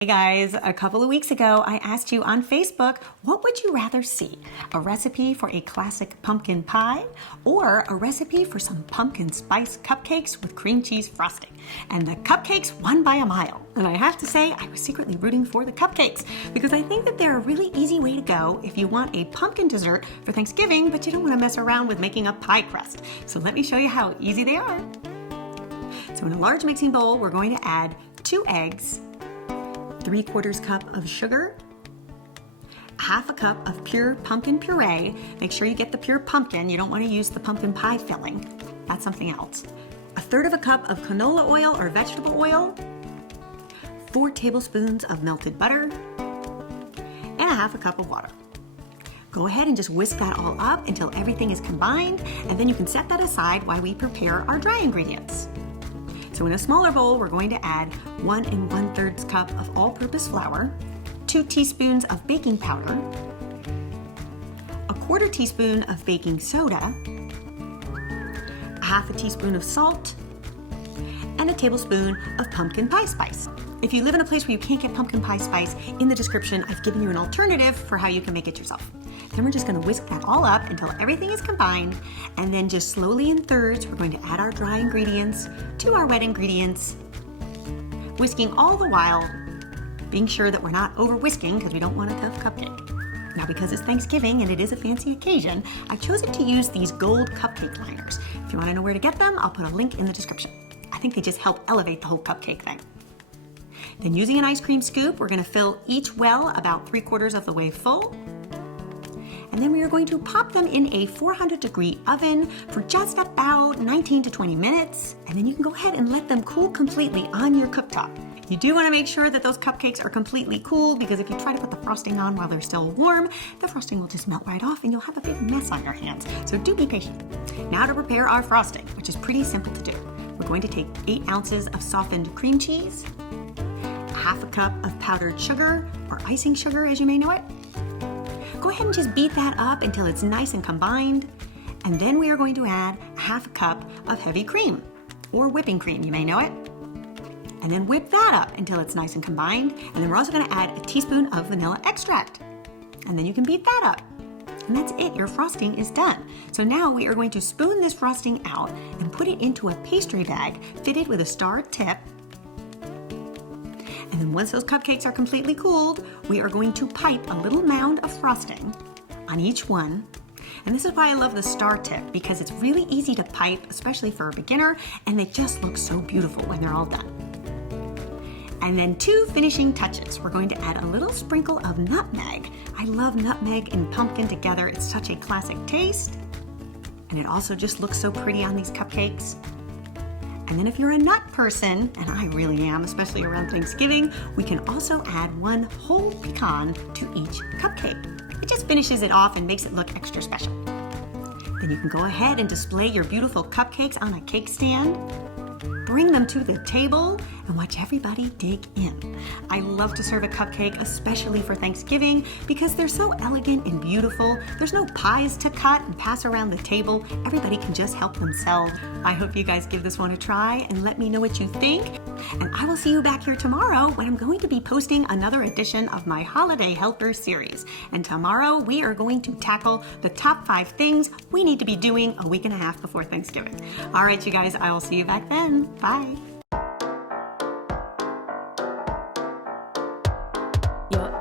Hey guys, a couple of weeks ago I asked you on Facebook, what would you rather see? A recipe for a classic pumpkin pie or a recipe for some pumpkin spice cupcakes with cream cheese frosting? And the cupcakes won by a mile. And I have to say, I was secretly rooting for the cupcakes because I think that they're a really easy way to go if you want a pumpkin dessert for Thanksgiving, but you don't want to mess around with making a pie crust. So let me show you how easy they are. So in a large mixing bowl, we're going to add 2 eggs, 3/4 cup of sugar, half a cup of pure pumpkin puree. Make sure you get the pure pumpkin. You don't want to use the pumpkin pie filling. That's something else. 1/3 cup of canola oil or vegetable oil, 4 tablespoons of melted butter, and 1/2 cup of water. Go ahead and just whisk that all up until everything is combined, and then you can set that aside while we prepare our dry ingredients. So in a smaller bowl, we're going to add 1 1/3 cup of all-purpose flour, 2 teaspoons of baking powder, 1/4 teaspoon of baking soda, 1/2 teaspoon of salt, and 1 tablespoon of pumpkin pie spice. If you live in a place where you can't get pumpkin pie spice, in the description I've given you an alternative for how you can make it yourself. Then we're just going to whisk that all up until everything is combined, and then just slowly in thirds we're going to add our dry ingredients to our wet ingredients, whisking all the while being sure that we're not over whisking because we don't want a tough cupcake. Now, because it's Thanksgiving and it is a fancy occasion, I've chosen to use these gold cupcake liners. If you want to know where to get them, I'll put a link in the description. I think they just help elevate the whole cupcake thing. Then using an ice cream scoop, we're going to fill each well about 3/4 of the way full. And then we are going to pop them in a 400-degree oven for just about 19 to 20 minutes. And then you can go ahead and let them cool completely on your cooktop. You do want to make sure that those cupcakes are completely cool, because if you try to put the frosting on while they're still warm, the frosting will just melt right off and you'll have a big mess on your hands. So do be patient. Now to prepare our frosting, which is pretty simple to do. We're going to take 8 ounces of softened cream cheese, 1/2 cup of powdered sugar, or icing sugar as you may know it. Go ahead and just beat that up until it's nice and combined. And then we are going to add 1/2 cup of heavy cream, or whipping cream, you may know it. And then whip that up until it's nice and combined. And then we're also going to add a teaspoon of vanilla extract. And then you can beat that up. And that's it, your frosting is done. So now we are going to spoon this frosting out and put it into a pastry bag fitted with a star tip. And then once those cupcakes are completely cooled, we are going to pipe a little mound of frosting on each one. And this is why I love the star tip, because it's really easy to pipe, especially for a beginner, and they just look so beautiful when they're all done. And then 2 finishing touches. We're going to add a little sprinkle of nutmeg. I love nutmeg and pumpkin together. It's such a classic taste. And it also just looks so pretty on these cupcakes. And then if you're a nut person, and I really am, especially around Thanksgiving, we can also add 1 whole pecan to each cupcake. It just finishes it off and makes it look extra special. Then you can go ahead and display your beautiful cupcakes on a cake stand. Bring them to the table and watch everybody dig in. I love to serve a cupcake, especially for Thanksgiving, because they're so elegant and beautiful. There's no pies to cut and pass around the table. Everybody can just help themselves. I hope you guys give this one a try and let me know what you think. And I will see you back here tomorrow when I'm going to be posting another edition of my Holiday Helper series. And tomorrow we are going to tackle the top 5 things we need to be doing a week and a half before Thanksgiving. All right, you guys, I will see you back then. Bye. Your